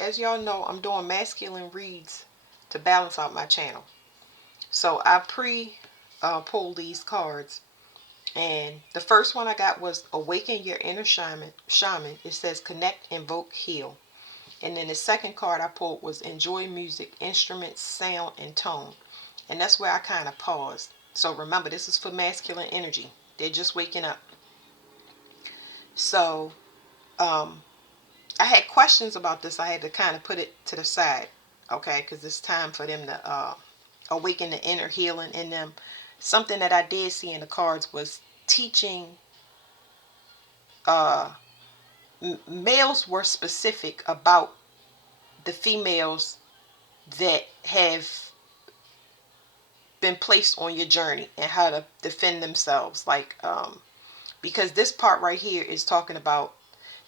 As y'all know, I'm doing masculine reads to balance out my channel. So I pulled these cards, and the first one I got was Awaken Your Inner Shaman. It says connect, invoke, heal. And then the second card I pulled was Enjoy Music, Instruments, Sound, and Tone. And that's where I kind of paused. So remember, this is for masculine energy. They're just waking up. So um, I had questions about this. I had to kind of put it to the side, okay, because it's time for them to awaken the inner healing in them. Something that I did see in the cards was teaching. Uh, Males were specific about the females that have been placed on your journey and how to defend themselves. Like, because this part right here is talking about.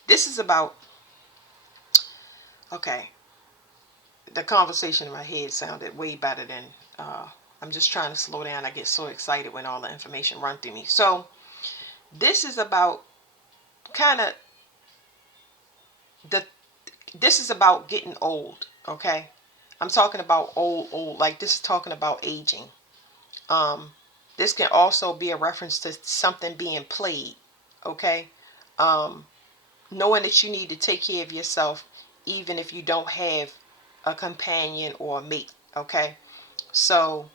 This is about. Okay, the conversation in my head sounded way better than I'm just trying to slow down. I get so excited when all the information run through me. So this is about kind of the this is about getting old, okay? I'm talking about old, like this is talking about aging. um this can also be a reference to something being played, okay? um Knowing that you need to take care of yourself even if you don't have a companion or a mate, okay? So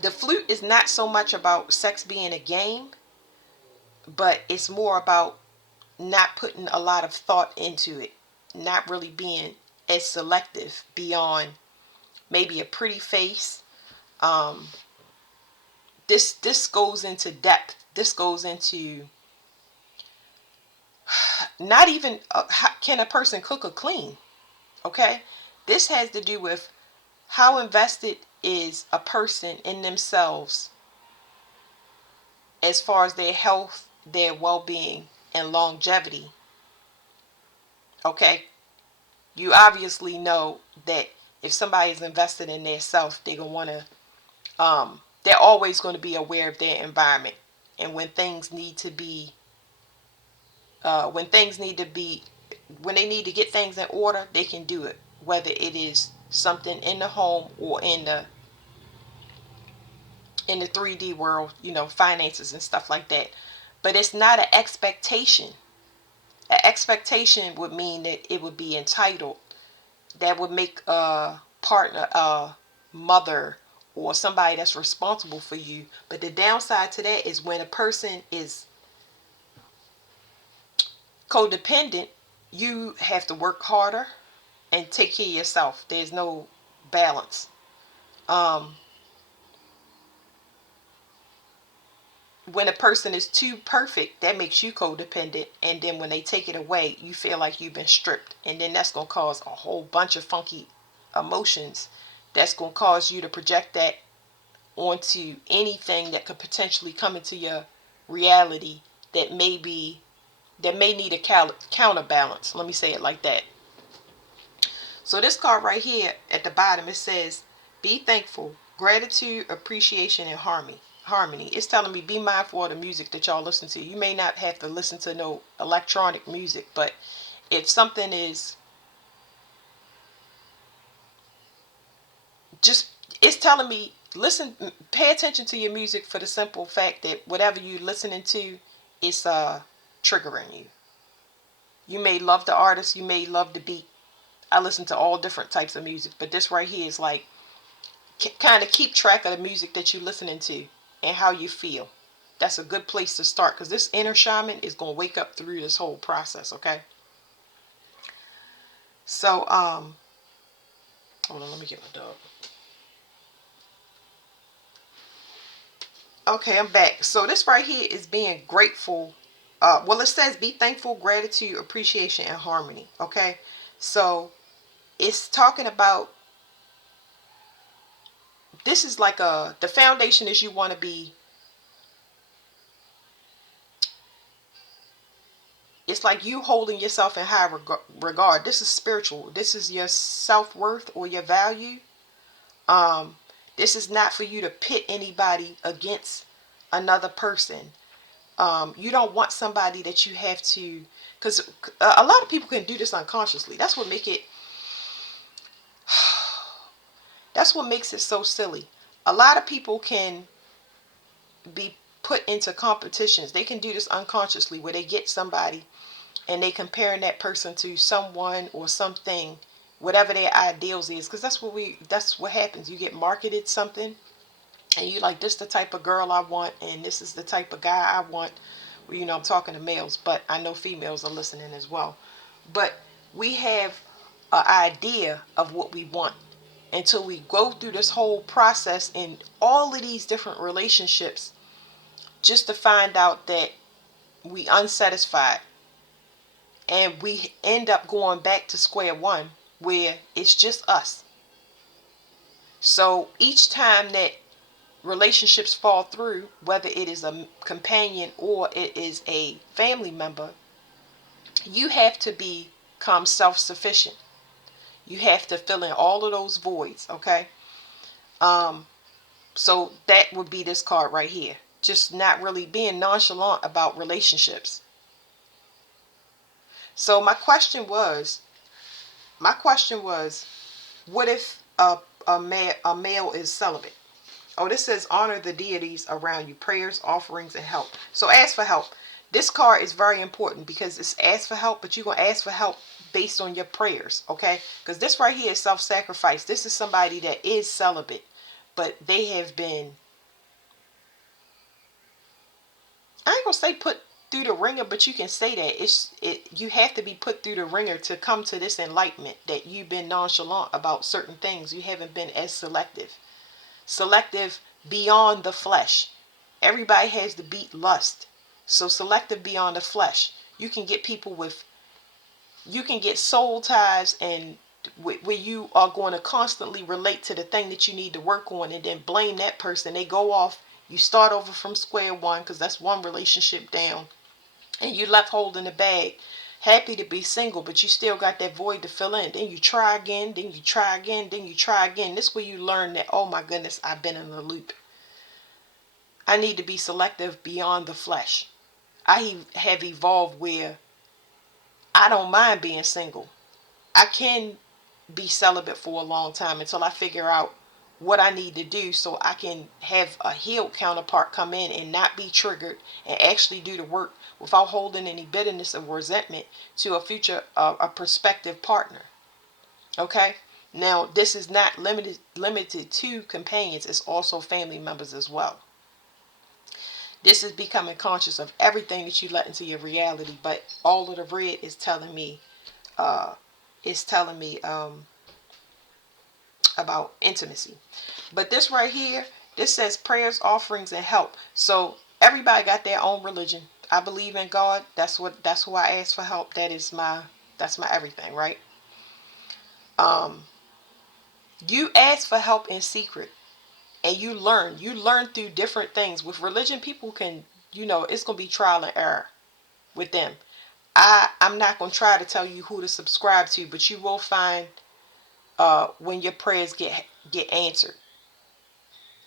the flute is not so much about sex being a game, but it's more about not putting a lot of thought into it, not really being as selective beyond maybe a pretty face. Um, this goes into depth. This goes into not even can a person cook or clean. Okay, this has to do with how invested is a person in themselves as far as their health, their well-being, and longevity. Okay, you obviously know that if somebody is invested in their self, they're gonna want to. They're always going to be aware of their environment, and when things need to be, when things need to be, when they need to get things in order, they can do it. Whether it is something in the home or in the 3D world, finances and stuff like that. But it's not an expectation. An expectation would mean that it would be entitled. That would make a partner a mother or somebody that's responsible for you. But the downside to that is when a person is codependent, you have to work harder and take care of yourself. There's no balance. Um, when a person is too perfect, that makes you codependent, and then when they take it away, you feel like you've been stripped, and then that's going to cause a whole bunch of funky emotions. That's going to cause you to project that onto anything that could potentially come into your reality that may need a counterbalance. Let me say it like that. So this card right here at the bottom, it says be thankful, gratitude, appreciation, and harmony. It's telling me be mindful of the music that y'all listen to. You may not have to listen to no electronic music, but if something is just, it's telling me listen, pay attention to your music for the simple fact that whatever you're listening to, it's triggering you. You may love the artist, you may love the beat. I listen to all different types of music, but this right here is like kind of keep track of the music that you're listening to and how you feel. That's a good place to start because this inner shaman is going to wake up through this whole process, okay? So, hold on, let me get my dog. Okay, I'm back. So this right here is being grateful. Well, it says be thankful, gratitude, appreciation, and harmony, okay? So it's talking about, this is like the foundation is you want to be, it's like you holding yourself in high regard. This is spiritual. This is your self-worth or your value. This is not for you to pit anybody against another person. You don't want somebody that you have to, because a lot of people can do this unconsciously. That's what makes it so silly. A lot of people can be put into competitions. They can do this unconsciously where they get somebody and they comparing that person to someone or something, whatever their ideals is, because that's what happens. You get marketed something and you like, this the type of girl I want and this is the type of guy I want. Well, I'm talking to males, but I know females are listening as well. But we have an idea of what we want until we go through this whole process in all of these different relationships, just to find out that we unsatisfied, and we end up going back to square one where it's just us. So each time that relationships fall through, whether it is a companion or it is a family member, you have to become self-sufficient. You have to fill in all of those voids, okay? um so that would be this card right here. Just not really being nonchalant about relationships. So my question was, what if a male is celibate? Oh, this says honor the deities around you, prayers, offerings, and help. So ask for help. This card is very important because it's ask for help, but you're going to ask for help based on your prayers, okay? Because this right here is self-sacrifice. This is somebody that is celibate, but they have been, I ain't going to say put through the ringer, but you can say that. You have to be put through the ringer to come to this enlightenment that you've been nonchalant about certain things. You haven't been as selective beyond the flesh. Everybody has to beat lust. So selective beyond the flesh. You can get people with, you can get soul ties, and where you are going to constantly relate to the thing that you need to work on and then blame that person. They go off. You start over from square one because that's one relationship down. And you left holding the bag. Happy to be single, but you still got that void to fill in. Then you try again, then you try again, then you try again. This is where you learn that, oh my goodness, I've been in a loop. I need to be selective beyond the flesh. I have evolved where I don't mind being single. I can be celibate for a long time until I figure out what I need to do so I can have a healed counterpart come in and not be triggered and actually do the work without holding any bitterness or resentment to a future, a prospective partner. Okay? Now, this is not limited to companions. It's also family members as well. This is becoming conscious of everything that you let into your reality. But all of the red is telling me, uh, about intimacy. But this right here, this says prayers, offerings, and help. So everybody got their own religion. I believe in God. That's who I ask for help. That's my everything, right? Um, you ask for help in secret, and you learn. You learn through different things. With religion, people can, it's gonna be trial and error with them. I'm not gonna try to tell you who to subscribe to, but you will find, when your prayers get answered.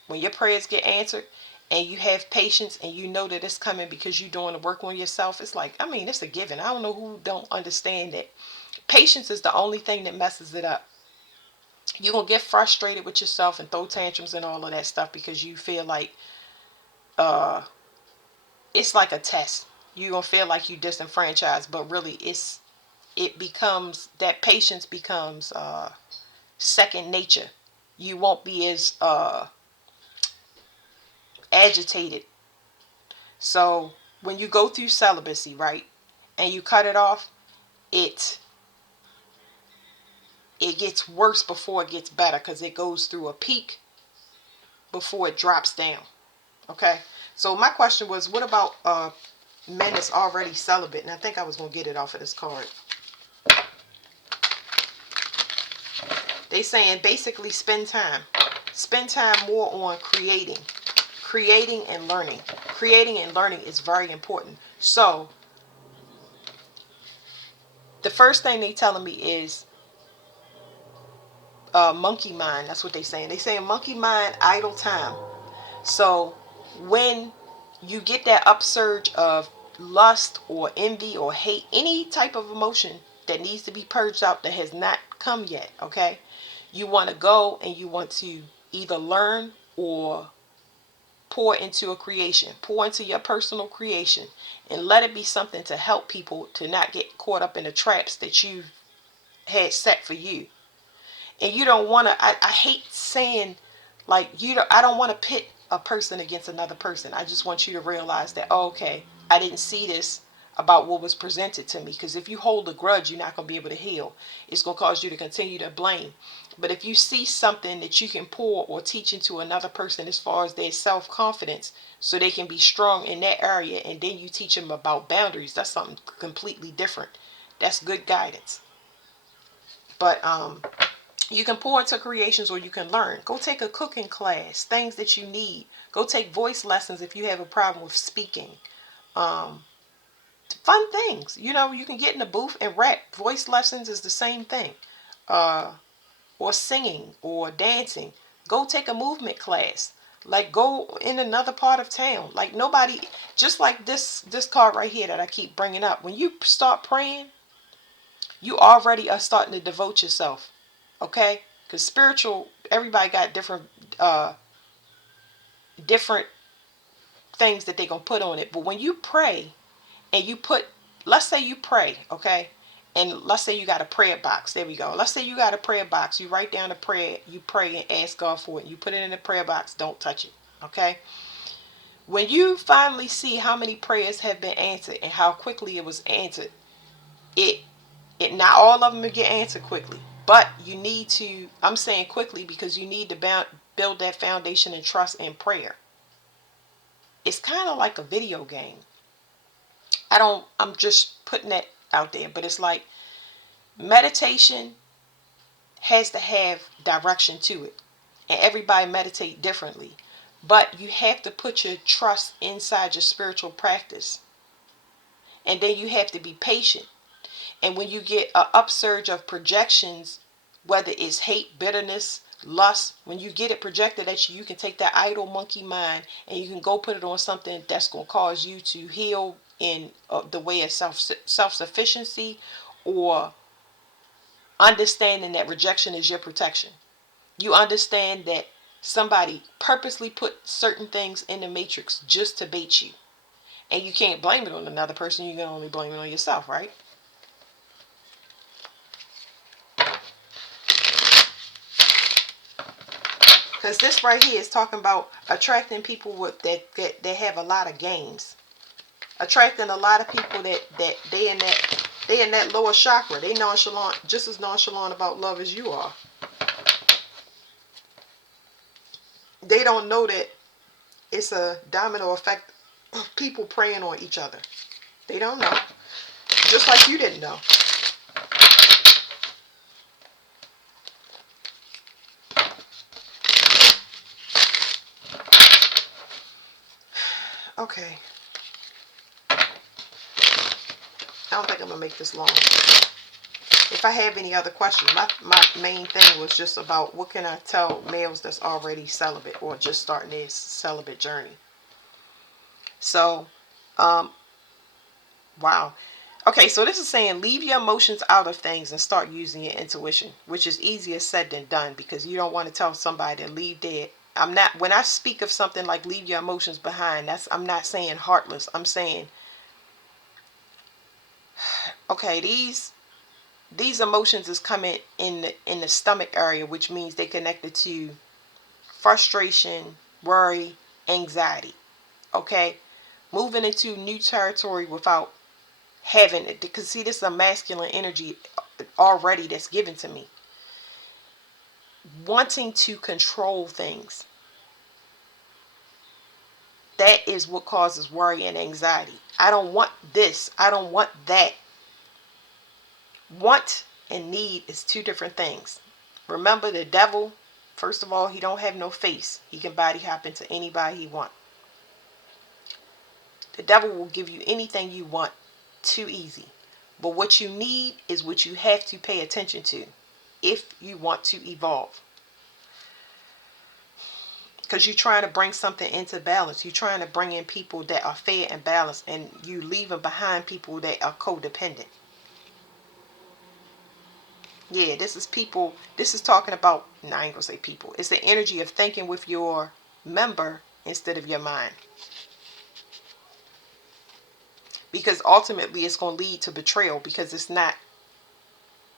When your prayers get answered and you have patience and you know that it's coming because you're doing the work on yourself, it's like, it's a given. I don't know who don't understand that. Patience is the only thing that messes it up. You're going to get frustrated with yourself and throw tantrums and all of that stuff because you feel like, uh, it's like a test. You're going to feel like you disenfranchised, but really that patience becomes, second nature. You won't be as, agitated. So when you go through celibacy, right, and you cut it off, it it gets worse before it gets better because it goes through a peak before it drops down. Okay. So my question was, what about men that's already celibate? And I think I was gonna get it off of this card. They saying basically spend time more on creating and learning. Creating and learning is very important. So the first thing they telling me is, monkey mind. That's what they saying. They saying monkey mind, idle time. So when you get that upsurge of lust or envy or hate, any type of emotion that needs to be purged out that has not come yet, okay? You want to go and you want to either learn or pour into a creation, pour into your personal creation, and let it be something to help people to not get caught up in the traps that you had set for you. And you don't want to, I hate saying, like, I don't want to pit a person against another person. I just want you to realize that, oh, okay, I didn't see this about what was presented to me. Because if you hold a grudge, you're not going to be able to heal. It's going to cause you to continue to blame. But if you see something that you can pour or teach into another person as far as their self-confidence, so they can be strong in that area, and then you teach them about boundaries, that's something completely different. That's good guidance. But you can pour into creations or you can learn. Go take a cooking class, things that you need. Go take voice lessons if you have a problem with speaking. Um, Fun things. You can get in a booth and rap. Voice lessons is the same thing. Uh, or singing or dancing. Go take a movement class. Like, go in another part of town. Like, nobody, just like this card right here that I keep bringing up. When you start praying, you already are starting to devote yourself. Okay? Because spiritual, everybody got different things that they're going to put on it. But when you pray and you put, let's say you pray, okay? And let's say you got a prayer box. There we go. Let's say you got a prayer box. You write down a prayer. You pray and ask God for it. You put it in the prayer box. Don't touch it. Okay? When you finally see how many prayers have been answered and how quickly it was answered, it not all of them will get answered quickly. But you need to, I'm saying quickly because you need to build that foundation and trust in prayer. It's kind of like a video game. I'm just putting that out there, but it's like meditation has to have direction to it, and everybody meditate differently, but you have to put your trust inside your spiritual practice, and then you have to be patient. And when you get an upsurge of projections, whether it's hate, bitterness, lust, when you get it projected at you, you can take that idle monkey mind and you can go put it on something that's going to cause you to heal in the way of self-sufficiency, or understanding that rejection is your protection. You understand that somebody purposely put certain things in the matrix just to bait you. And you can't blame it on another person. You can only blame it on yourself, right? Because this right here is talking about attracting people that have a lot of gains. Attracting a lot of people that they in that lower chakra. They nonchalant, just as nonchalant about love as you are. They don't know that it's a domino effect of people preying on each other. They don't know. Just like you didn't know. Okay. I don't think I'm going to make this long. If I have any other questions, my main thing was just about what can I tell males that's already celibate or just starting their celibate journey. So, wow. Okay, so this is saying leave your emotions out of things and start using your intuition, which is easier said than done because you don't want to tell somebody to leave their, when I speak of something like leave your emotions behind, I'm not saying heartless. I'm saying, okay, these emotions is coming in the stomach area, which means they connected to frustration, worry, anxiety. Okay, moving into new territory without having it, because see, this is a masculine energy already that's given to me. Wanting to control things. That is what causes worry and anxiety. I don't want this. I don't want that. Want and need is two different things. Remember, the devil, first of all, he don't have no face. He can body hop into anybody he want. The devil will give you anything you want too easy. But what you need is what you have to pay attention to if you want to evolve. because you're trying to bring something into balance. You're trying to bring in people that are fair and balanced, and you leaving behind people that are codependent. Yeah, this is people. This is talking about. No, I ain't gonna say people. It's the energy of thinking with your member instead of your mind, because ultimately it's gonna lead to betrayal, because it's not.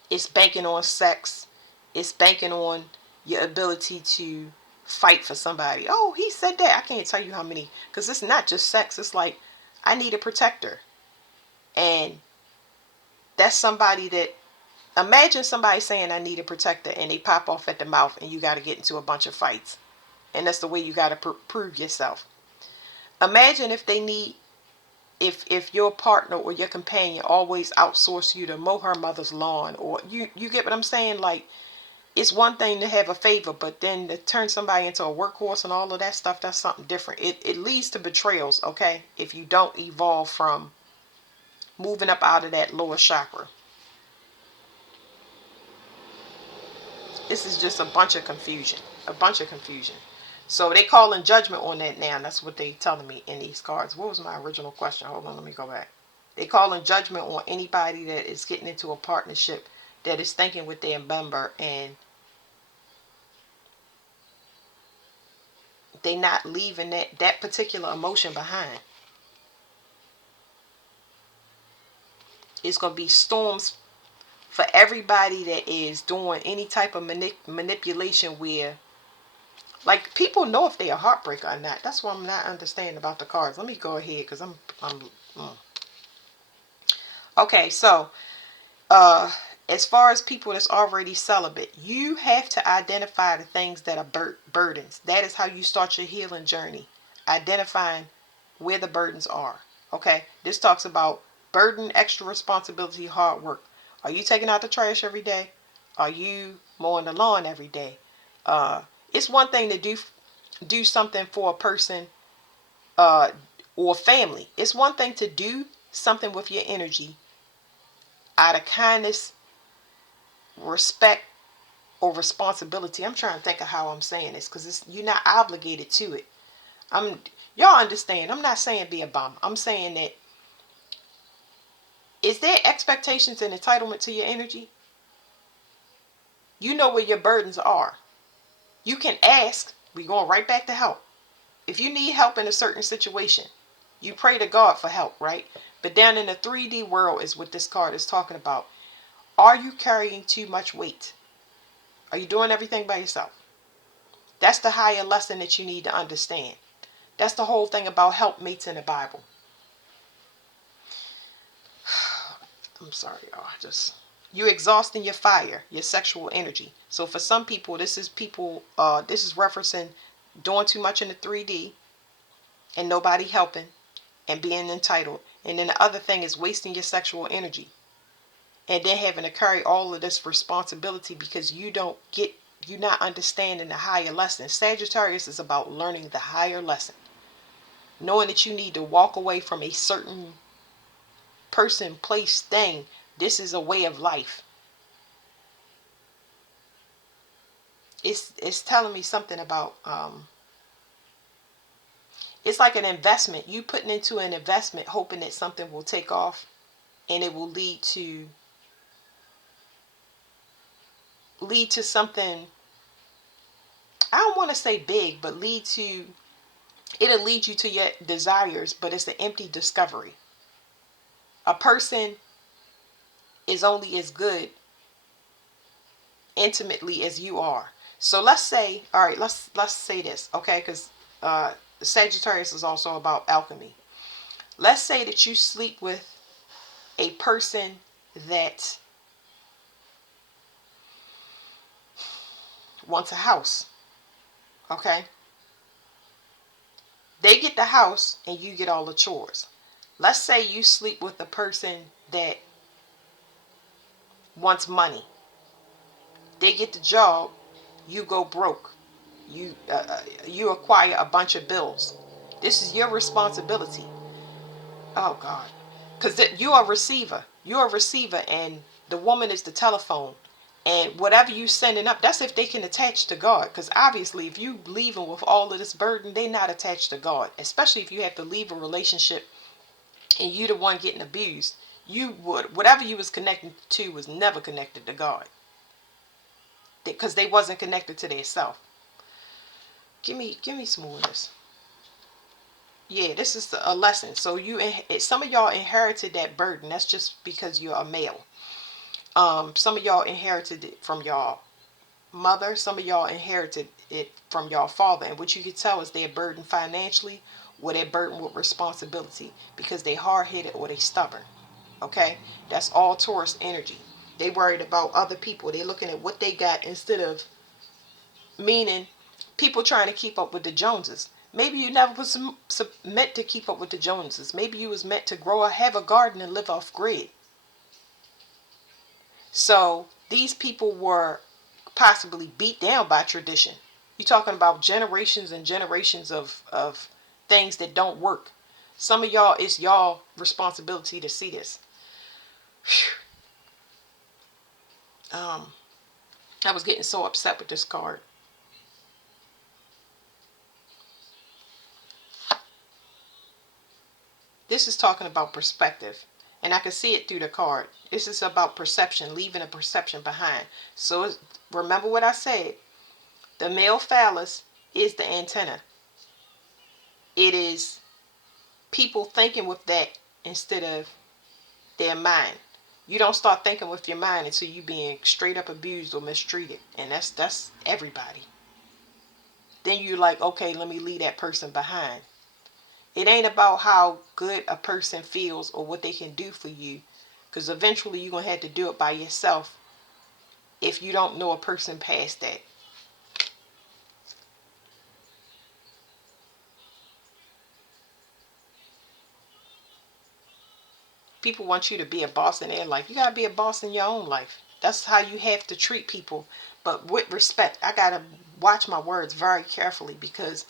It's banking on sex. It's banking on your ability to fight for somebody. Oh, he said that. I can't tell you how many. Because it's not just sex. It's like, I need a protector. And that's somebody that, imagine somebody saying I need a protector, and they pop off at the mouth, and you got to get into a bunch of fights. And that's the way you got to prove yourself. Imagine if they need, if your partner or your companion always outsource you to mow her mother's lawn, or you get what I'm saying? Like, it's one thing to have a favor, but then to turn somebody into a workhorse and all of that stuff, that's something different. It leads to betrayals, okay? If you don't evolve from moving up out of that lower chakra. This is just a bunch of confusion. A bunch of confusion. So they calling judgment on that now. That's what they telling me in these cards. What was my original question? Hold on, let me go back. They calling judgment on anybody that is getting into a partnership that is thinking with their member, and they not leaving that particular emotion behind. It's going to be storms for everybody that is doing any type of manipulation where, like, people know if they are heartbreaker or not. That's what I'm not understanding about the cards. Let me go ahead, because I'm okay. So uh as far as people that's already celibate, you have to identify the things that are burdens. That is how you start your healing journey, identifying where the burdens are. Okay, this talks about burden, extra responsibility, hard work. Are you taking out the trash every day? Are you mowing the lawn every day? It's one thing to do something for a person, uh or family. It's one thing to do something with your energy out of kindness, respect, or responsibility. I'm trying to think of how I'm saying this, because you're not obligated to it. Y'all understand. I'm not saying be a bum. I'm saying that, is there expectations and entitlement to your energy? You know where your burdens are. You can ask. We're going right back to help. If you need help in a certain situation, you pray to God for help, right? But down in the 3D world is what this card is talking about. Are you carrying too much weight? Are you doing everything by yourself? That's the higher lesson that you need to understand. That's the whole thing about helpmates in the Bible. I'm sorry, y'all. You're exhausting your fire, your sexual energy. So for some people, this is referencing doing too much in the 3D and nobody helping and being entitled. And then the other thing is wasting your sexual energy and then having to carry all of this responsibility because you're not understanding the higher lesson. Sagittarius is about learning the higher lesson. Knowing that you need to walk away from a certain person, place, thing. This is a way of life. It's telling me something about it's like an investment. You putting into an investment hoping that something will take off and it will lead to something. I don't want to say big, but it'll lead you to your desires, but it's an empty discovery. A person is only as good intimately as you are. So let's say, all right, let's say this, okay? Because Sagittarius is also about alchemy. Let's say that you sleep with a person that wants a house, okay? They get the house and you get all the chores. Let's say you sleep with a person that wants money. They get the job, you go broke. You acquire a bunch of bills. This is your responsibility. Oh God, because you are a receiver. You're a receiver, and the woman is the telephone. And whatever you sending up, that's if they can attach to God. Because obviously, if you leaving with all of this burden, they not attached to God. Especially if you have to leave a relationship and you the one getting abused. You would, whatever you was connected to was never connected to God. Because they wasn't connected to their self. Give me some more of this. Yeah, this is a lesson. So some of y'all inherited that burden. That's just because you're a male. Some of y'all inherited it from y'all mother. Some of y'all inherited it from y'all father. And what you can tell is they're burdened financially, or they're burdened with responsibility because they hard-headed or they stubborn. Okay, that's all Taurus energy. They worried about other people. They're looking at what they got instead of, meaning people trying to keep up with the Joneses. Maybe you never was meant to keep up with the Joneses. Maybe you was meant to have a garden and live off grid. So these people were possibly beat down by tradition. You're talking about generations and generations of things that don't work. Some of y'all, it's y'all responsibility to see this. I was getting so upset with this card. This is talking about perspective. And I can see it through the card. This is about perception, leaving a perception behind. So remember what I said. The male phallus is the antenna. It is people thinking with that instead of their mind. You don't start thinking with your mind until you being straight up abused or mistreated. And that's everybody. Then you're like, okay, let me leave that person behind. It ain't about how good a person feels or what they can do for you. Because eventually you're going to have to do it by yourself if you don't know a person past that. People want you to be a boss in their life. You got to be a boss in your own life. That's how you have to treat people. But with respect. I got to watch my words very carefully, because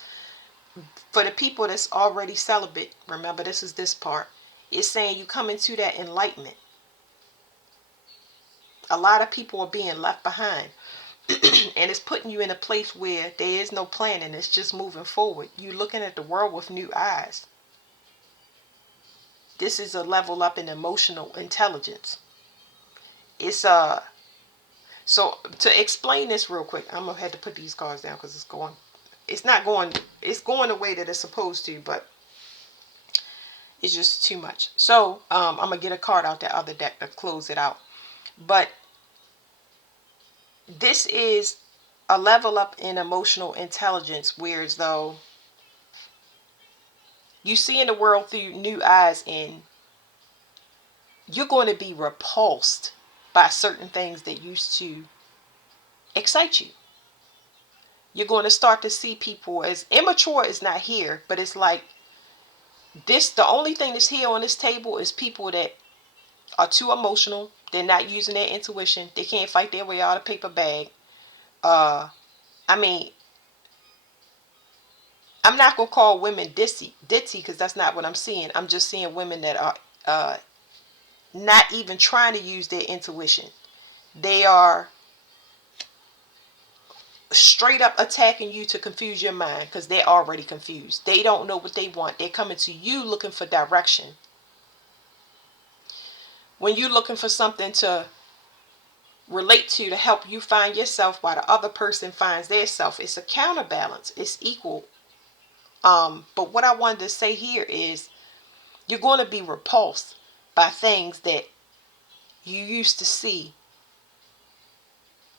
for the people that's already celibate, remember this is this part. It's saying you come into that enlightenment. A lot of people are being left behind. And it's putting you in a place where there is no planning. It's just moving forward. You're looking at the world with new eyes. This is a level up in emotional intelligence. It's so to explain this real quick, I'm gonna have to put these cards down because it's not going, it's going the way that it's supposed to, but it's just too much. So I'm gonna get a card out that other deck to close it out. But this is a level up in emotional intelligence, whereas though you see in the world through new eyes, and you're going to be repulsed by certain things that used to excite you. You're going to start to see people as immature is not here, but it's like this, the only thing that's here on this table is people that are too emotional. They're not using their intuition. They can't fight their way out of a paper bag. I mean, I'm not going to call women ditzy because that's not what I'm seeing. I'm just seeing women that are not even trying to use their intuition. They are straight up attacking you to confuse your mind because they're already confused. They don't know what they want. They're coming to you looking for direction. When you're looking for something to relate to help you find yourself while the other person finds their self, it's a counterbalance. It's equal. But what I wanted to say here is you're going to be repulsed by things that you used to see,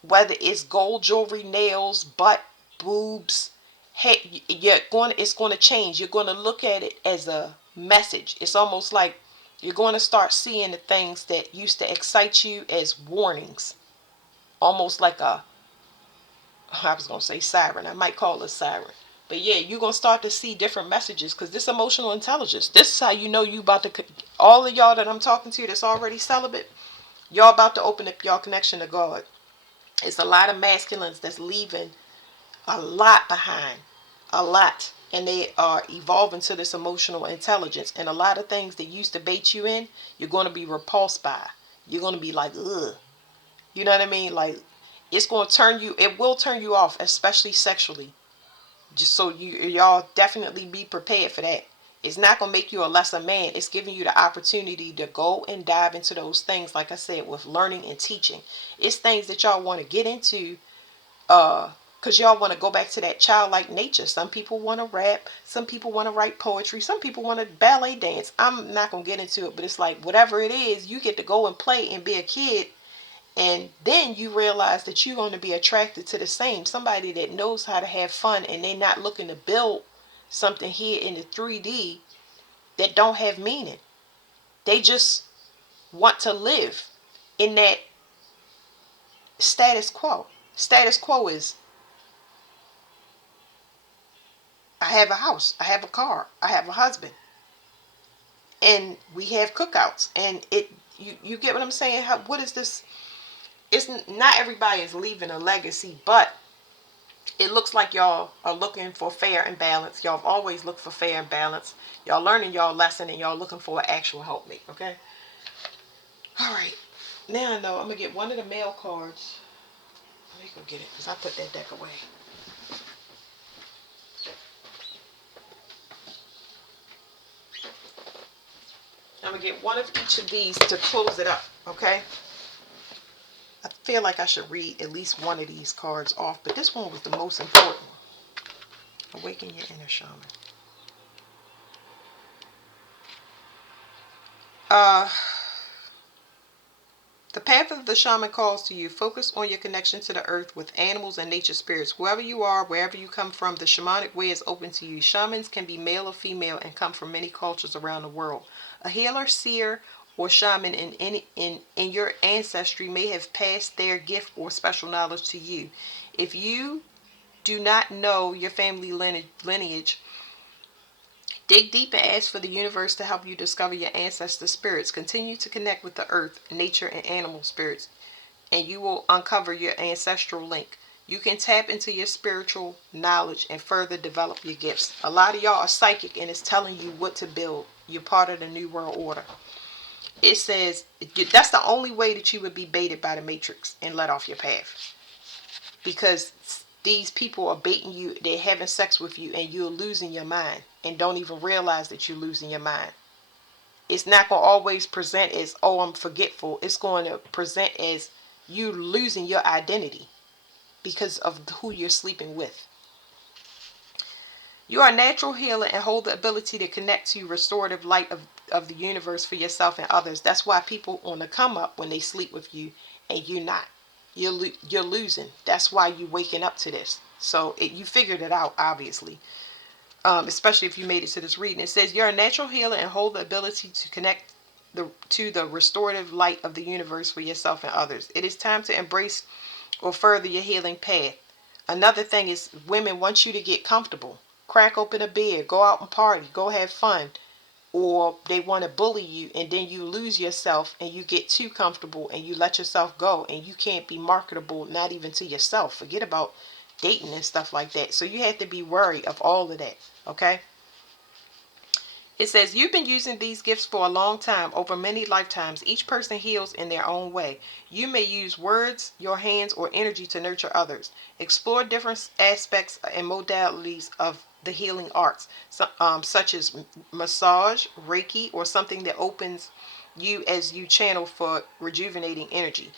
whether it's gold jewelry, nails, butt, boobs. Hey, it's going to change. You're going to look at it as a message. It's almost like you're going to start seeing the things that used to excite you as warnings. Almost like I was going to say siren. I might call it a siren. But yeah, you're going to start to see different messages because this emotional intelligence, this is how you know you about to, all of y'all that I'm talking to that's already celibate, y'all about to open up y'all connection to God. It's a lot of masculines that's leaving a lot behind. A lot. And they are evolving to this emotional intelligence. And a lot of things that used to bait you in, you're going to be repulsed by. You're going to be like, ugh. You know what I mean? Like, it will turn you off, especially sexually. Just so y'all definitely be prepared for that. It's not going to make you a lesser man. It's giving you the opportunity to go and dive into those things, like I said, with learning and teaching. It's things that y'all want to get into, because y'all want to go back to that childlike nature. Some people want to rap. Some people want to write poetry. Some people want to ballet dance. I'm not going to get into it, but it's like, whatever it is, you get to go and play and be a kid. And then you realize that you're going to be attracted to the same. Somebody that knows how to have fun, and they're not looking to build something here in the 3D that don't have meaning. They just want to live in that status quo. Status quo is, I have a house, I have a car, I have a husband, and we have cookouts. And you get what I'm saying? What is this? It's not everybody is leaving a legacy, but it looks like y'all are looking for fair and balance. Y'all have always looked for fair and balance. Y'all learning y'all lesson, and y'all looking for an actual helpmate. Okay. All right. Now I know I'm gonna get one of the mail cards. Let me go get it, because I put that deck away. I'm gonna get one of each of these to close it up. Okay. I feel like I should read at least one of these cards off, but this one was the most important. Awaken your inner shaman. Uh, The path of the shaman calls to you. Focus on your connection to the earth with animals and nature spirits. Whoever you are, wherever you come from, the shamanic way is open to you. Shamans can be male or female and come from many cultures around the world. A healer, seer, or shaman in your ancestry may have passed their gift or special knowledge to you. If you do not know your family lineage, dig deep and ask for the universe to help you discover your ancestor spirits. Continue to connect with the earth, nature, and animal spirits, and you will uncover your ancestral link. You can tap into your spiritual knowledge and further develop your gifts. A lot of y'all are psychic, and it's telling you what to build. You're part of the New World Order. It says that's the only way that you would be baited by the Matrix and let off your path. Because these people are baiting you, they're having sex with you, and you're losing your mind and don't even realize that you're losing your mind. It's not going to always present as, oh, I'm forgetful. It's going to present as you losing your identity because of who you're sleeping with. You are a natural healer and hold the ability to connect to restorative light of the universe for yourself and others. That's why people on the come up when they sleep with you and you're not. You're losing. That's why you're waking up to this. So you figured it out, obviously. Especially if you made it to this reading. It says you're a natural healer and hold the ability to connect to the restorative light of the universe for yourself and others. It is time to embrace or further your healing path. Another thing is, women want you to get comfortable. Crack open a beer, go out and party, go have fun. Or they want to bully you, and then you lose yourself and you get too comfortable and you let yourself go, and you can't be marketable, not even to yourself. Forget about dating and stuff like that. So you have to be wary of all of that. Okay. It says you've been using these gifts for a long time, over many lifetimes. Each person heals in their own way. You may use words, your hands, or energy to nurture others. Explore different aspects and modalities of the healing arts, such as massage, Reiki, or something that opens you as you channel for rejuvenating energy.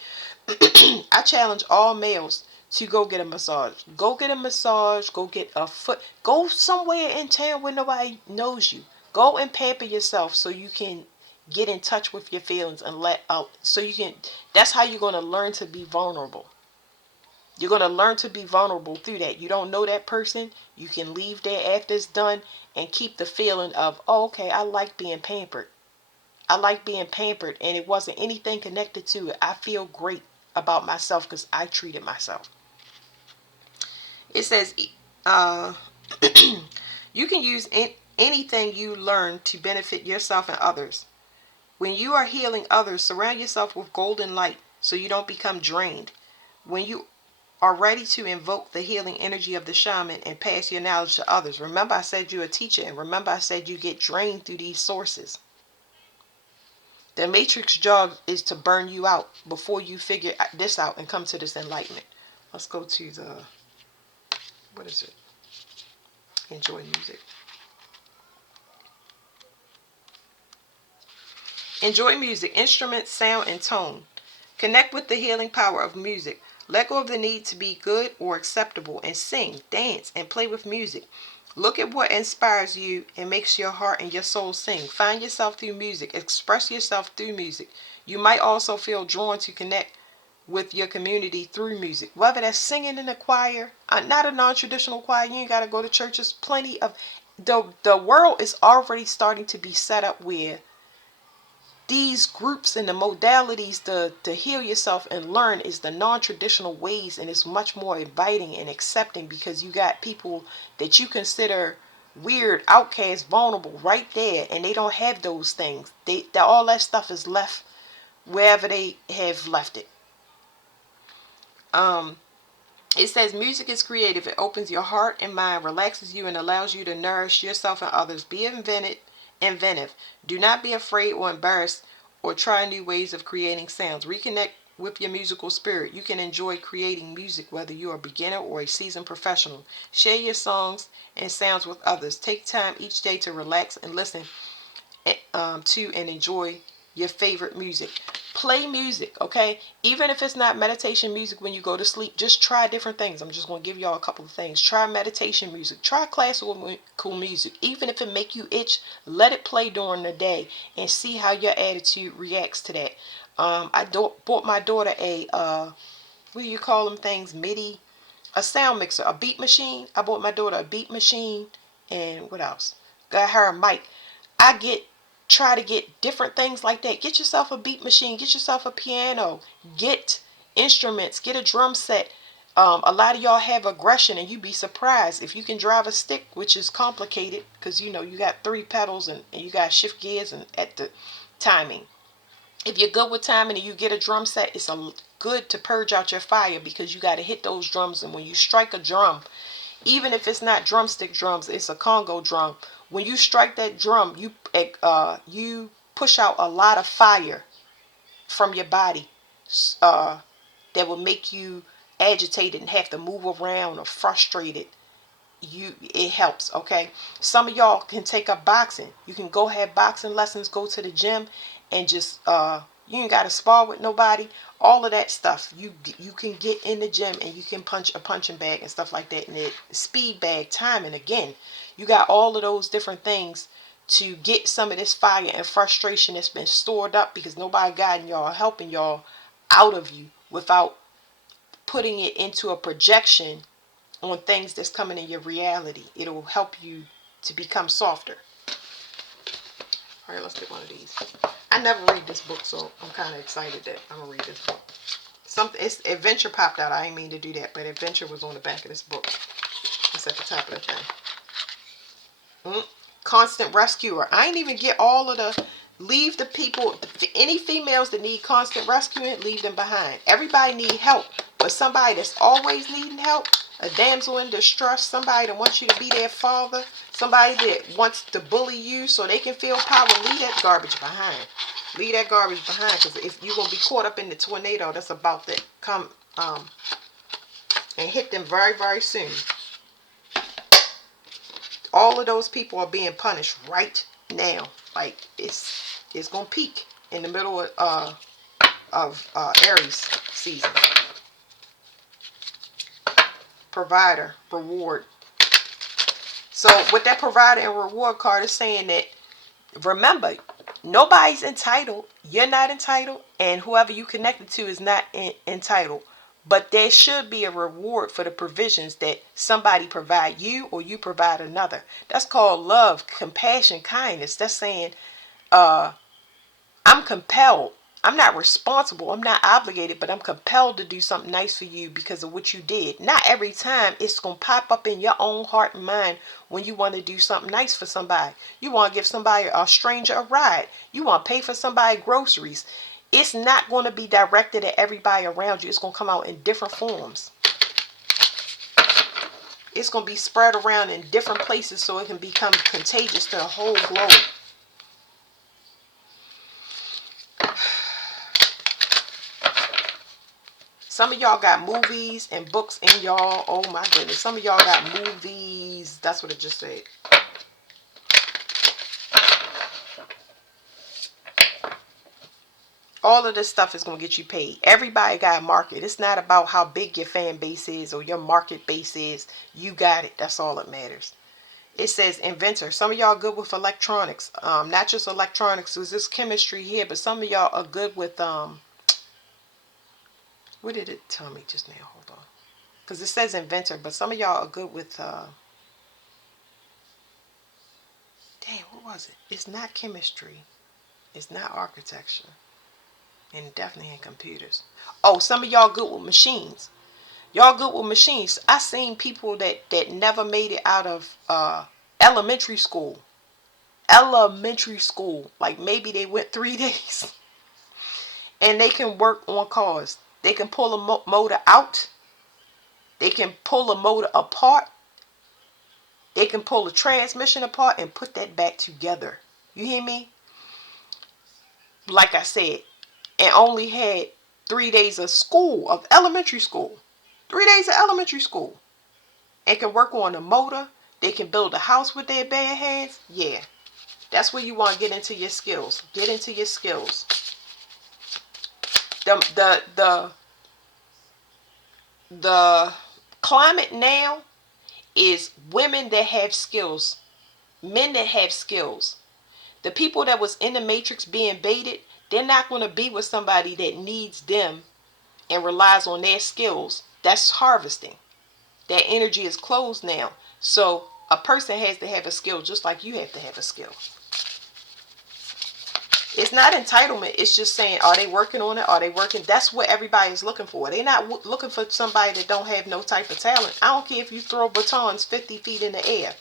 I challenge all males to go get a massage. Go get a massage. Go get a foot. Go somewhere in town where nobody knows you. Go and pamper yourself so you can get in touch with your feelings and let out. So you can. That's how you're going to learn to be vulnerable. You're going to learn to be vulnerable through that. You don't know that person. You can leave there after it's done and keep the feeling of, oh, okay, I like being pampered. I like being pampered, and it wasn't anything connected to it. I feel great about myself because I treated myself. It says uh, you can use anything you learn to benefit yourself and others. When you are healing others, surround yourself with golden light so you don't become drained. When you are ready to invoke the healing energy of the shaman and pass your knowledge to others. Remember I said you're a teacher, and remember I said you get drained through these sources. The matrix job is to burn you out before you figure this out and come to this enlightenment. Let's go to the, what is it? Enjoy music. Enjoy music, instruments, sound, and tone. Connect with the healing power of music. Let go of the need to be good or acceptable and sing, dance, and play with music. Look at what inspires you and makes your heart and your soul sing. Find yourself through music. Express yourself through music. You might also feel drawn to connect with your community through music. Whether that's singing in a choir, not a non-traditional choir, you ain't got to go to church. There's plenty of, the world is already starting to be set up where these groups and the modalities to heal yourself and learn is the non-traditional ways, and it's much more inviting and accepting because you got people that you consider weird, outcast, vulnerable right there, and they don't have those things. All that stuff is left wherever they have left it. It says music is creative. It opens your heart and mind, relaxes you, and allows you to nourish yourself and others. Be inventive. Do not be afraid or embarrassed or try new ways of creating sounds. Reconnect with your musical spirit. You can enjoy creating music whether you're a beginner or a seasoned professional. Share your songs and sounds with others. Take time each day to relax and listen to and enjoy your favorite music. Play music, okay? Even if it's not meditation music when you go to sleep, just try different things. I'm just going to give y'all a couple of things. Try meditation music. Try classical music. Even if it make you itch, let it play during the day and see how your attitude reacts to that. Bought my daughter a, what do you call them things? MIDI, a sound mixer, a beat machine. I bought my daughter a beat machine, and what else? Got her a mic. Try to get different things like that. Get yourself a beat machine. Get yourself a piano. Get instruments. Get a drum set. A lot of y'all have aggression, and you'd be surprised if you can drive a stick, which is complicated because you got 3 pedals and you got to shift gears and at the timing. If you're good with timing and you get a drum set, it's good to purge out your fire because you got to hit those drums. And when you strike a drum, even if it's not drumstick drums, it's a Congo drum. When you strike that drum, you push out a lot of fire from your body that will make you agitated and have to move around or frustrated. It helps, okay? Some of y'all can take up boxing. You can go have boxing lessons, go to the gym, and just you ain't got to spar with nobody. All of that stuff you can get in the gym, and you can punch a punching bag and stuff like that, and it speed bag timing again. You got all of those different things to get some of this fire and frustration that's been stored up because nobody guiding y'all, helping y'all out of you without putting it into a projection on things that's coming in your reality. It'll help you to become softer. All right, let's get one of these. I never read this book, so I'm kind of excited that I'm gonna read this book. Adventure popped out. I didn't mean to do that, but Adventure was on the back of this book. It's at the top of the thing. Constant rescuer. I ain't even get all of the. Leave the people. Any females that need constant rescuing, leave them behind. Everybody need help, but somebody that's always needing help, a damsel in distress, somebody that wants you to be their father, somebody that wants to bully you so they can feel power, leave that garbage behind. Leave that garbage behind, because if you're going to be caught up in the tornado that's about to come and hit them very, very soon. All of those people are being punished right now. Like, it's going to peak in the middle of Aries season. Provider, reward. So with that provider and reward card is saying that, remember, nobody's entitled. You're not entitled, and whoever you connected to is not entitled. But there should be a reward for the provisions that somebody provide you or you provide another. That's called love, compassion, kindness. That's saying, I'm compelled. I'm not responsible. I'm not obligated, but I'm compelled to do something nice for you because of what you did. Not every time it's going to pop up in your own heart and mind when you want to do something nice for somebody. You want to give somebody, a stranger, a ride. You want to pay for somebody groceries. It's not going to be directed at everybody around you. It's going to come out in different forms. It's going to be spread around in different places so it can become contagious to the whole globe. Some of y'all got movies and books in y'all. Oh my goodness. Some of y'all got movies. That's what it just said. All of this stuff is going to get you paid. Everybody got a market. It's not about how big your fan base is or your market base is. You got it. That's all that matters. It says inventor. Some of y'all good with electronics. Not just electronics. There's this chemistry here, but some of y'all are good with what did it tell me just now? Hold on. Because it says inventor, but some of y'all are good with dang, what was it? It's not chemistry. It's not architecture. And definitely in computers. Oh, some of y'all good with machines. Y'all good with machines. I seen people that never made it out of elementary school. Elementary school. Like maybe they went 3 days. And they can work on cars. They can pull a motor out. They can pull a motor apart. They can pull a transmission apart and put that back together. You hear me? Like I said, and only had 3 days of school, of elementary school. 3 days of elementary school. And can work on a motor. They can build a house with their bare hands. Yeah. That's where you want to get into your skills. Get into your skills. The climate now is women that have skills. Men that have skills. The people that was in the matrix being baited, they're not going to be with somebody that needs them and relies on their skills. That's harvesting. That energy is closed now. So a person has to have a skill just like you have to have a skill. It's not entitlement. It's just saying, are they working on it? Are they working? That's what everybody is looking for. They're not looking for somebody that don't have no type of talent. I don't care if you throw batons 50 feet in the air.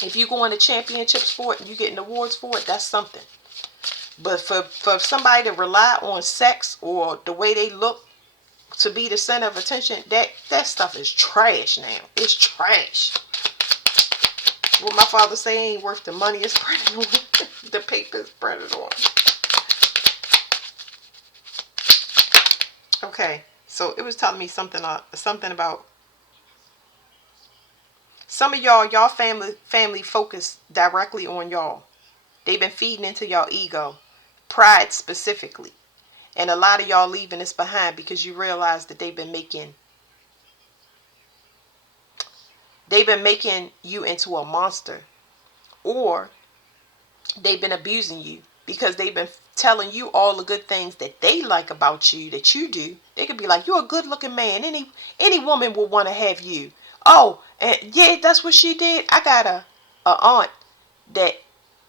If you go on the championships for it and you getting awards for it, that's something. But for somebody to rely on sex or the way they look to be the center of attention, that stuff is trash now. It's trash. What my father say ain't worth the money it's printed on. The paper is printed on. Okay, so it was telling me something about some of y'all family focus directly on y'all. They've been feeding into y'all ego, pride specifically. And a lot of y'all leaving this behind because you realize that they've been making you into a monster, or they've been abusing you because they've been telling you all the good things that they like about you that you do. They could be like, you're a good looking man. Any woman will want to have you. Oh, and yeah, that's what she did. I got a aunt that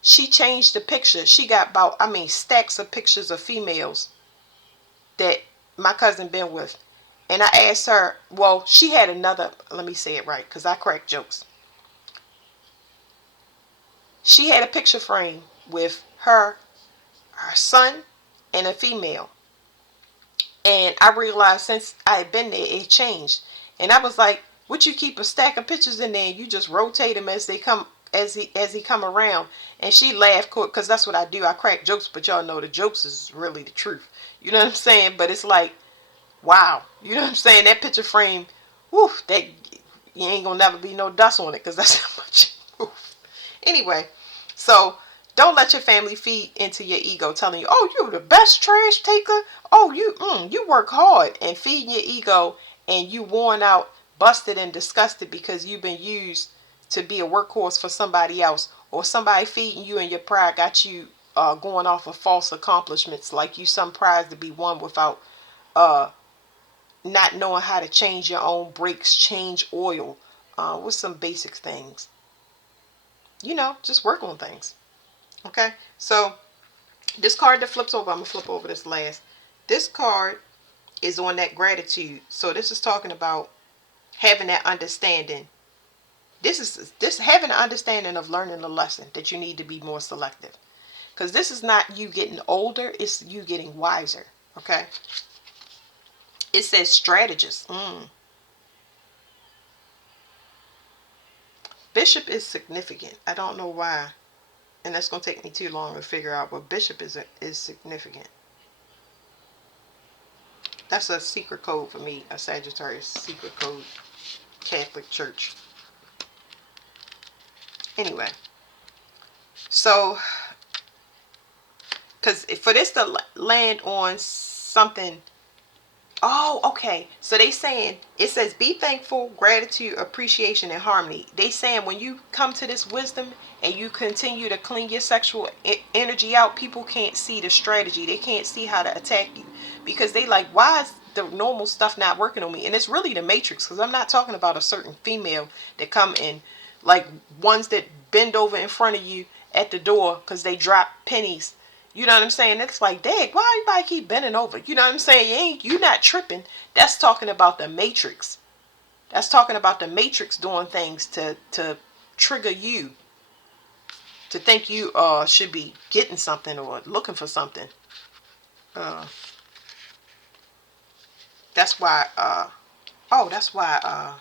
she changed the picture. She got about, stacks of pictures of females that my cousin been with. And I asked her, well, she had another, let me say it right, because I crack jokes. She had a picture frame with her son, and a female. And I realized since I had been there, it changed. And I was like, would you keep a stack of pictures in there and you just rotate them as they come, as he come around? And she laughed, because that's what I do. I crack jokes, but y'all know the jokes is really the truth. You know what I'm saying? But it's like, wow. You know what I'm saying? That picture frame, whew, that you ain't gonna never be no dust on it, because that's how much. Oof. Anyway, so don't let your family feed into your ego, telling you, "Oh, you're the best trash taker. Oh, you work hard," and feeding your ego, and you worn out, busted, and disgusted because you've been used to be a workhorse for somebody else, or somebody feeding you, and your pride got you going off of false accomplishments, like you some prize to be won without not knowing how to change your own brakes, change oil, with some basic things. Just work on things. Okay, so this card that flips over, I'm gonna flip over this last. This card is on that gratitude. So this is talking about having that understanding. This having an understanding of learning a lesson that you need to be more selective. Because this is not you getting older, it's you getting wiser. Okay. It says strategist. Bishop is significant. I don't know why. And that's going to take me too long to figure out, but bishop is significant. That's a secret code for me, a Sagittarius secret code, Catholic Church. Anyway, so, because for this to land on something. Oh, okay. So they saying, it says be thankful, gratitude, appreciation, and harmony. They saying when you come to this wisdom and you continue to clean your sexual energy out, people can't see the strategy. They can't see how to attack you because they like, why is the normal stuff not working on me? And it's really the matrix, because I'm not talking about a certain female that come in, like ones that bend over in front of you at the door because they drop pennies. You know what I'm saying? It's like, dang, why everybody keep bending over? You know what I'm saying? You not tripping. That's talking about the matrix. That's talking about the matrix doing things to trigger you to think you should be getting something or looking for something. Uh, that's why. That's why.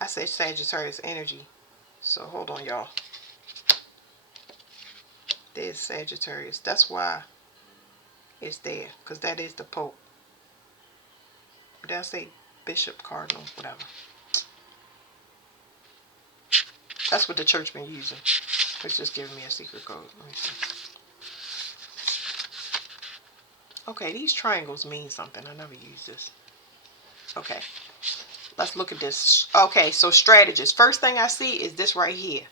I said Sagittarius energy. So hold on, y'all. There's Sagittarius. That's why it's there, because that is the Pope. Did I say Bishop, Cardinal, whatever? That's what the church been using. It's just giving me a secret code. Let me see. Okay, these triangles mean something. I never use this. Okay, let's look at this. Okay, so strategist. First thing I see is this right here.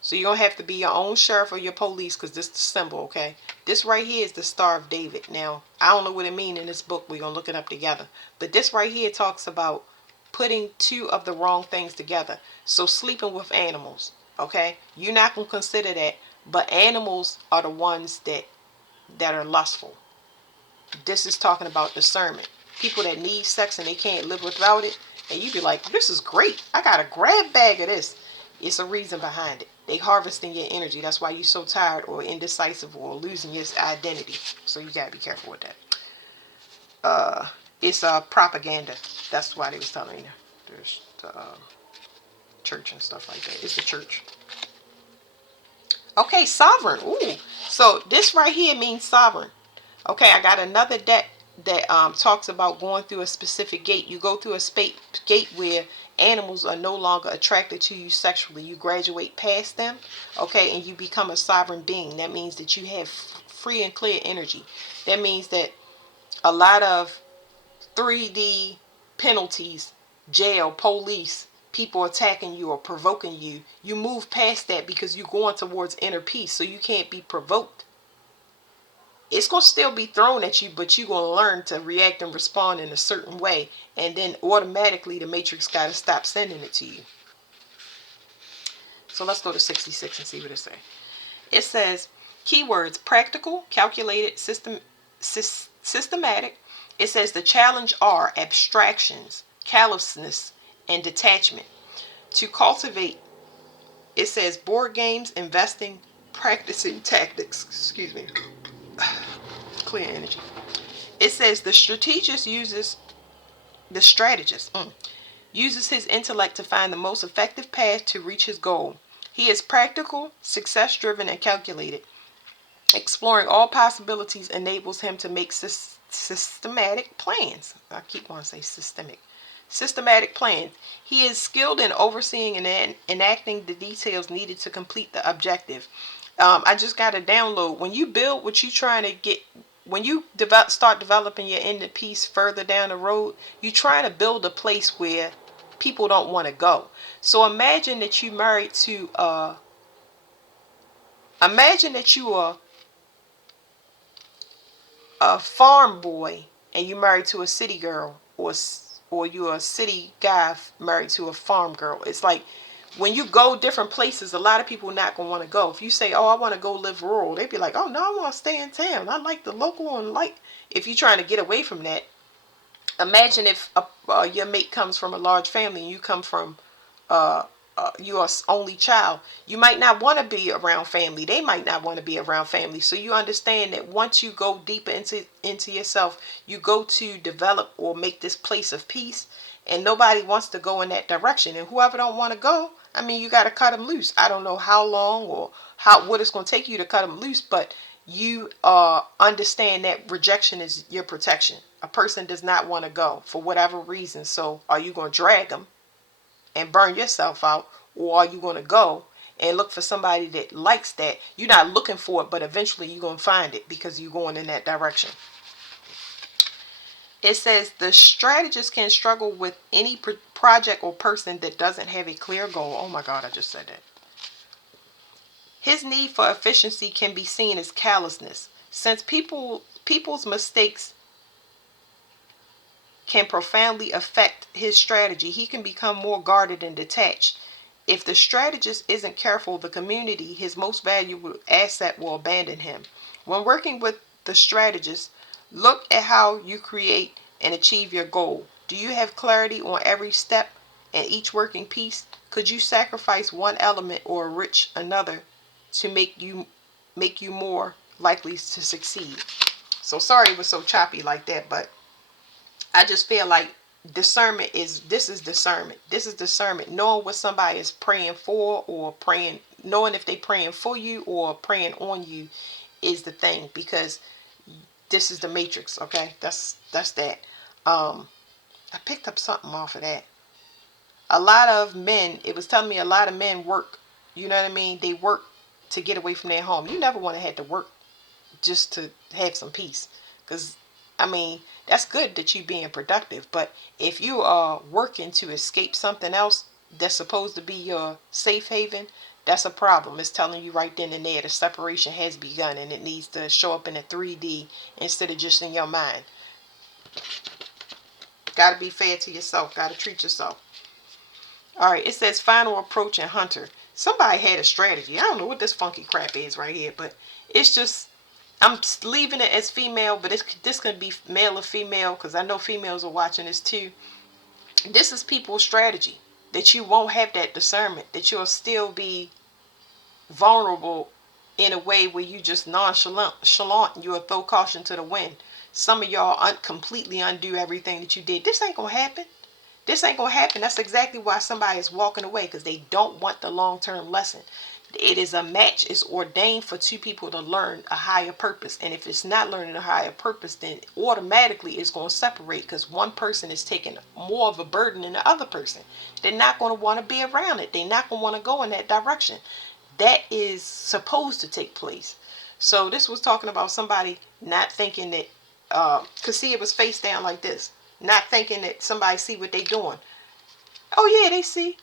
So you're going to have to be your own sheriff or your police, because this is the symbol, okay? This right here is the Star of David. Now, I don't know what it means in this book. We're going to look it up together. But this right here talks about putting two of the wrong things together. So sleeping with animals, okay? You're not going to consider that. But animals are the ones that are lustful. This is talking about discernment. People that need sex and they can't live without it. And you be like, this is great. I got a grab bag of this. It's a reason behind it. They harvesting your energy. That's why you're so tired or indecisive or losing your identity. So you gotta be careful with that. It's propaganda. That's why they was telling you. There's the church and stuff like that. It's the church. Okay, sovereign. Ooh. So this right here means sovereign. Okay, I got another deck that talks about going through a specific gate. You go through a gate where animals are no longer attracted to you sexually. You graduate past them, okay, and you become a sovereign being. That means that you have free and clear energy. That means that a lot of 3D penalties, jail, police, people attacking you or provoking you, you move past that because you're going towards inner peace, so you can't be provoked. It's going to still be thrown at you, but you're going to learn to react and respond in a certain way. And then automatically the matrix got to stop sending it to you. So let's go to 66 and see what it says. It says, keywords: practical, calculated, systematic. It says the challenge are abstractions, callousness, and detachment. To cultivate, it says board games, investing, practicing tactics. Excuse me. Clear energy. It says the strategist uses his intellect to find the most effective path to reach his goal. He is practical, success driven, and calculated. Exploring all possibilities enables him to make systematic plans. I keep wanting to say systemic. Systematic plans. He is skilled in overseeing and enacting the details needed to complete the objective. I just got a download. When you build what you're trying to get, when you start developing your inner peace further down the road, you're trying to build a place where people don't want to go. So imagine that you married to imagine that you are a farm boy and you married to a city girl, or you're a city guy married to a farm girl. It's like when you go different places, a lot of people not gonna want to go. If you say, oh, I want to go live rural, they'd be like, oh no, I want to stay in town. I like the local. And like, if you're trying to get away from that, imagine if your mate comes from a large family and you come from uh, you're an only child. You might not want to be around family. They might not want to be around family. So you understand that once you go deeper into yourself, you go to develop or make this place of peace, and nobody wants to go in that direction. And whoever don't want to go, I mean, you got to cut them loose. I don't know how long or what it's going to take you to cut them loose, but you understand that rejection is your protection. A person does not want to go for whatever reason. So are you going to drag them and burn yourself out, or are you going to go and look for somebody that likes that? You're not looking for it, but eventually you're going to find it because you're going in that direction. It says the strategist can struggle with any project or person that doesn't have a clear goal. Oh my God, I just said that. His need for efficiency can be seen as callousness. Since people's mistakes can profoundly affect his strategy, he can become more guarded and detached. If the strategist isn't careful, the community, his most valuable asset, will abandon him. When working with the strategist, look at how you create and achieve your goal. Do you have clarity on every step and each working piece? Could you sacrifice one element or enrich another to make you more likely to succeed? So sorry it was so choppy like that, but I just feel like this is discernment. This is discernment. Knowing what somebody is praying for, or praying, knowing if they praying for you or praying on you is the thing, because this is the matrix. Okay, that's that. I picked up something off of that. A lot of men, it was telling me a lot of men work, you know what I mean? They work to get away from their home. You never want to have to work just to have some peace. Because, I mean, that's good that you being productive. But if you are working to escape something else that's supposed to be your safe haven, that's a problem. It's telling you right then and there the separation has begun, and it needs to show up in a 3D instead of just in your mind. Got to be fair to yourself. Got to treat yourself. All right, it says final approach and hunter. Somebody had a strategy. I don't know what this funky crap is right here, but it's just, I'm leaving it as female, but this could be male or female, because I know females are watching this too. This is people's strategy, that you won't have that discernment, that you'll still be vulnerable in a way where you just nonchalant, you'll throw caution to the wind. Some of y'all completely undo everything that you did. This ain't gonna happen. This ain't gonna happen. That's exactly why somebody is walking away, because they don't want the long-term lesson. It is a match. It's ordained for two people to learn a higher purpose. And if it's not learning a higher purpose, then automatically it's going to separate, because one person is taking more of a burden than the other person. They're not going to want to be around it. They're not going to want to go in that direction. That is supposed to take place. So this was talking about somebody not thinking that, cause see, it was face down like this, not thinking that somebody see what they doing. Oh yeah, they see.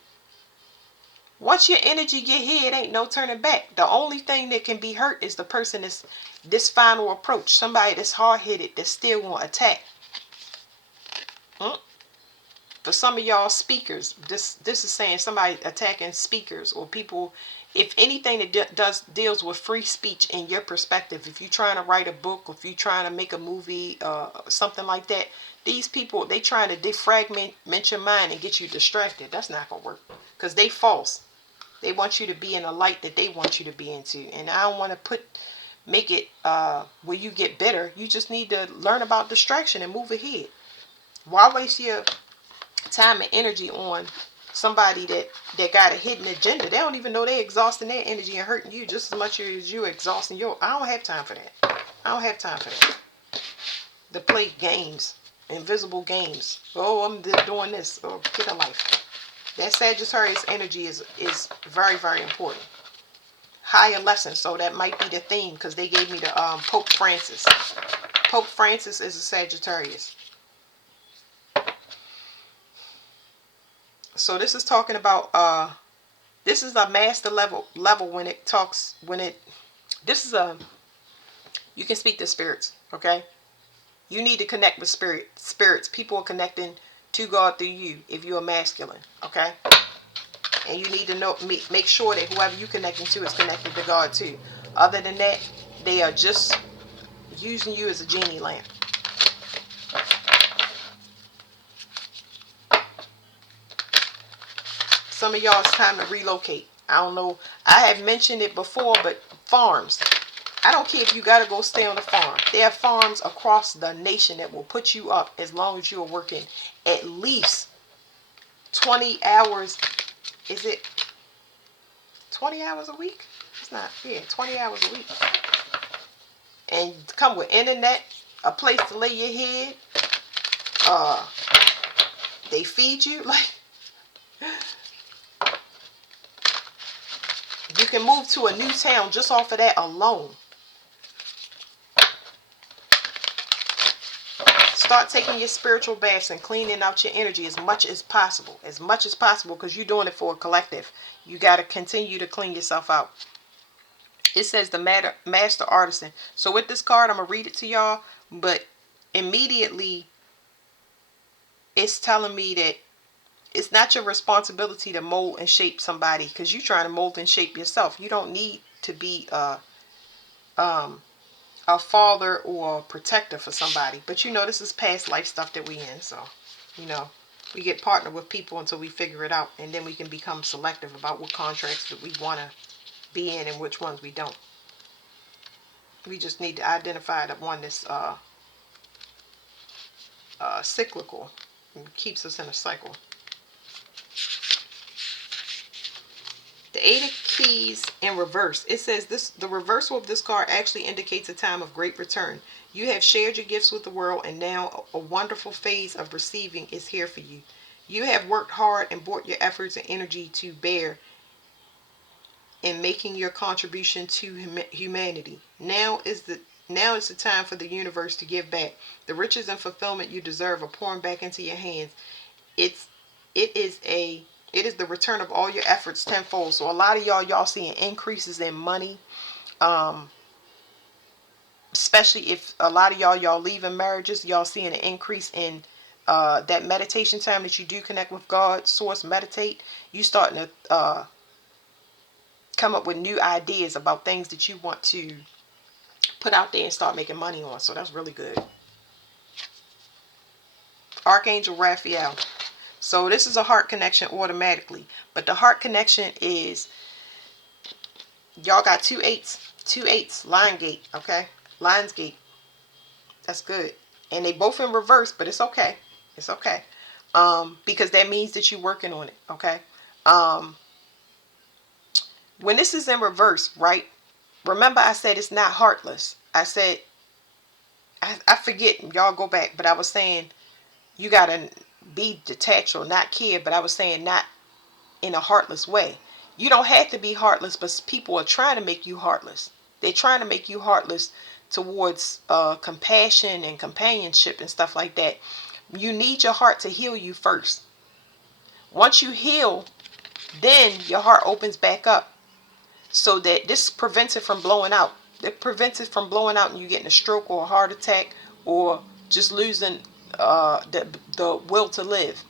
Once your energy get here, it ain't no turning back. The only thing that can be hurt is the person that's this final approach. Somebody that's hard-headed, that's still going to attack. For some of y'all speakers, this is saying somebody attacking speakers or people. If anything that deals with free speech in your perspective, if you're trying to write a book, or if you're trying to make a movie, something like that, these people, they trying to defragment your mind and get you distracted. That's not going to work, because they false. They want you to be in a light that they want you to be into. And I don't want to make it where you get bitter. You just need to learn about distraction and move ahead. Why waste your time and energy on somebody that got a hidden agenda? They don't even know they're exhausting their energy and hurting you just as much as you're exhausting your. I don't have time for that. I don't have time for that. To play games, invisible games. Oh, I'm doing this. Oh, get a life. That Sagittarius energy is very, very important. Higher lesson. So that might be the theme, because they gave me the Pope Francis. Pope Francis is a Sagittarius. So this is talking about this is a master level when it talks, this is you can speak to spirits, okay? You need to connect with spirits. People are connecting to God through you if you're masculine, okay? And you need to know, make sure that whoever you're connecting to is connected to God too. Other than that, they are just using you as a genie lamp. Some of y'all, it's time to relocate. I don't know. I have mentioned it before, but farms. I don't care if you got to go stay on the farm. There are farms across the nation that will put you up as long as you are working at least 20 hours. Is it 20 hours a week? It's not. Yeah, 20 hours a week. and come with internet, a place to lay your head. Uh, they feed you. Like, you can move to a new town just off of that alone. Start taking your spiritual baths and cleaning out your energy as much as possible. As much as possible, because you're doing it for a collective. You got to continue to clean yourself out. It says the master artisan. So with this card, I'm going to read it to y'all. But immediately, it's telling me that it's not your responsibility to mold and shape somebody, because you're trying to mold and shape yourself. You don't need to be a father or a protector for somebody. But this is past life stuff that we in. So, we get partnered with people until we figure it out. And then we can become selective about what contracts that we want to be in and which ones we don't. We just need to identify the one that's cyclical and keeps us in a cycle. The Eight of Keys in reverse. It says the reversal of this card actually indicates a time of great return. You have shared your gifts with the world, and now a wonderful phase of receiving is here for you. You have worked hard and brought your efforts and energy to bear in making your contribution to humanity. Now is the time for the universe to give back. The riches and fulfillment you deserve are pouring back into your hands. It is the return of all your efforts tenfold. So a lot of y'all seeing increases in money, especially if a lot of y'all leaving marriages. Y'all seeing an increase in that meditation time that you do connect with God, source, meditate. You starting to come up with new ideas about things that you want to put out there and start making money on. So that's really good. Archangel Raphael. So this is a heart connection automatically. But the heart connection is, y'all got two eights. Two eights. Lion gate. Okay? Lion's gate. That's good. And they both in reverse, but it's okay. It's okay. Because that means that you're working on it. Okay? When this is in reverse, right? Remember I said it's not heartless. I said, I forget. Y'all go back. But I was saying you got to be detached or not care. But I was saying not in a heartless way. You don't have to be heartless, but people are trying to make you heartless. They're trying to make you heartless towards compassion and companionship and stuff like that. You need your heart to heal you first. Once you heal, then your heart opens back up, so that this prevents it from blowing out. It prevents it from blowing out and you getting a stroke or a heart attack or just losing the will to live.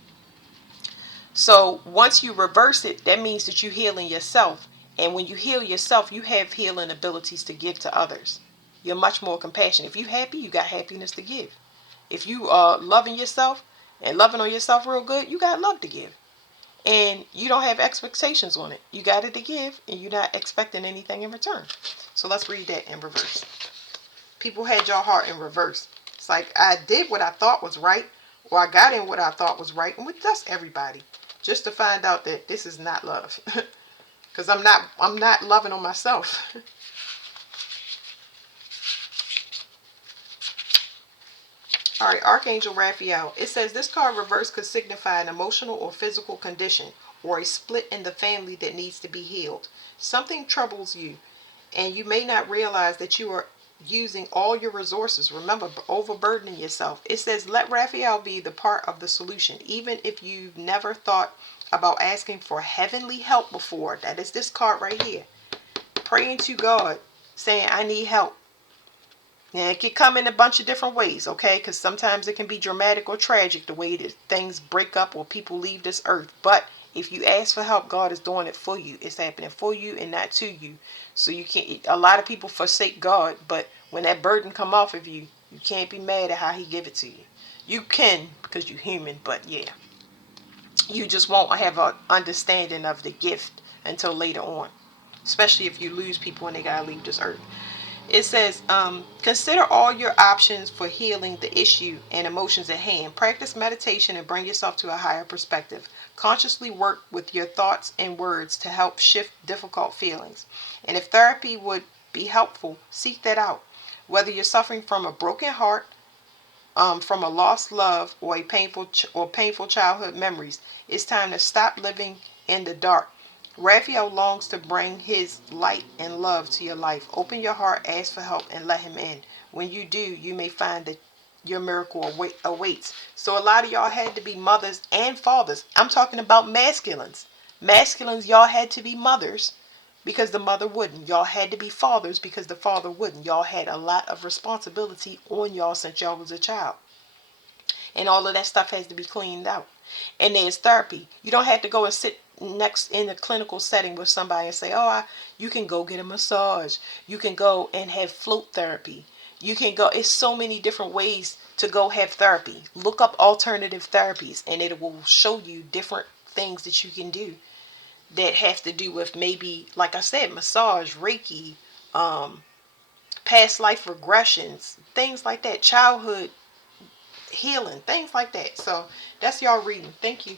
So once you reverse it, that means that you're healing yourself. And when you heal yourself, you have healing abilities to give to others. You're much more compassionate. If you're happy, you got happiness to give. If you are loving yourself and loving on yourself real good, you got love to give. And you don't have expectations on it. You got it to give and you're not expecting anything in return. So let's read that in reverse. People had your heart in reverse. It's like, I did what I thought was right, or I got in what I thought was right, and that's everybody. Just to find out that this is not love. Because I'm not loving on myself. All right, Archangel Raphael. It says this card reverse could signify an emotional or physical condition or a split in the family that needs to be healed. Something troubles you, and you may not realize that you are using all your resources. Remember, overburdening yourself. It says let Raphael be the part of the solution, even if you've never thought about asking for heavenly help before. That is this card right here. Praying to God, saying I need help. And it can come in a bunch of different ways, okay? Because sometimes it can be dramatic or tragic, the way that things break up or people leave this earth. But if you ask for help, God is doing it for you. It's happening for you and not to you. So you can't. A lot of people forsake God, but when that burden come off of you, you can't be mad at how He give it to you. You can, because you're human, but yeah, you just won't have an understanding of the gift until later on. Especially if you lose people and they gotta leave this earth. It says, consider all your options for healing the issue and emotions at hand. Practice meditation and bring yourself to a higher perspective. Consciously work with your thoughts and words to help shift difficult feelings. And if therapy would be helpful, seek that out. Whether you're suffering from a broken heart, from a lost love, or a painful childhood memories, it's time to stop living in the dark. Raphael longs to bring his light and love to your life. Open your heart, ask for help, and let him in. When you do, you may find that your miracle awaits. So a lot of y'all had to be mothers and fathers. I'm talking about masculines. Masculines, y'all had to be mothers because the mother wouldn't. Y'all had to be fathers because the father wouldn't. Y'all had a lot of responsibility on y'all since y'all was a child. And all of that stuff has to be cleaned out. And there's therapy. You don't have to go and sit next in a clinical setting with somebody and say, oh, you can go get a massage. You can go and have float therapy. You can go, it's so many different ways to go have therapy. Look up alternative therapies and it will show you different things that you can do that have to do with, maybe, like I said, massage, Reiki, past life regressions, things like that, childhood healing, things like that. So that's y'all reading. Thank you.